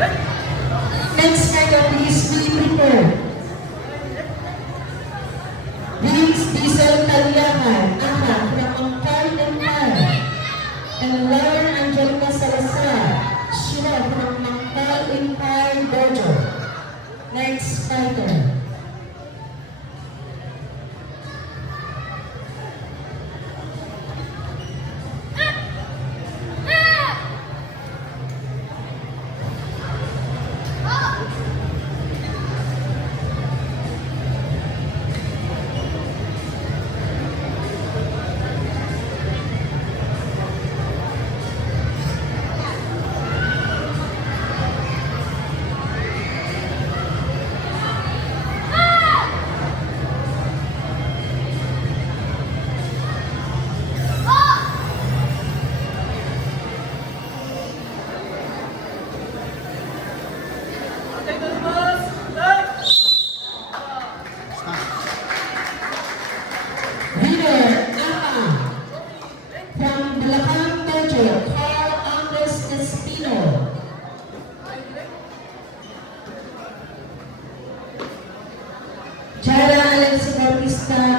Next fighter, please be prepared. Vince Diesel Taliahan, Ana from Angkar Empire. And Lauren Angelica Salazar, Sheila from Angkar Empire Dojo. Next fighter. Jara Alexi Bautista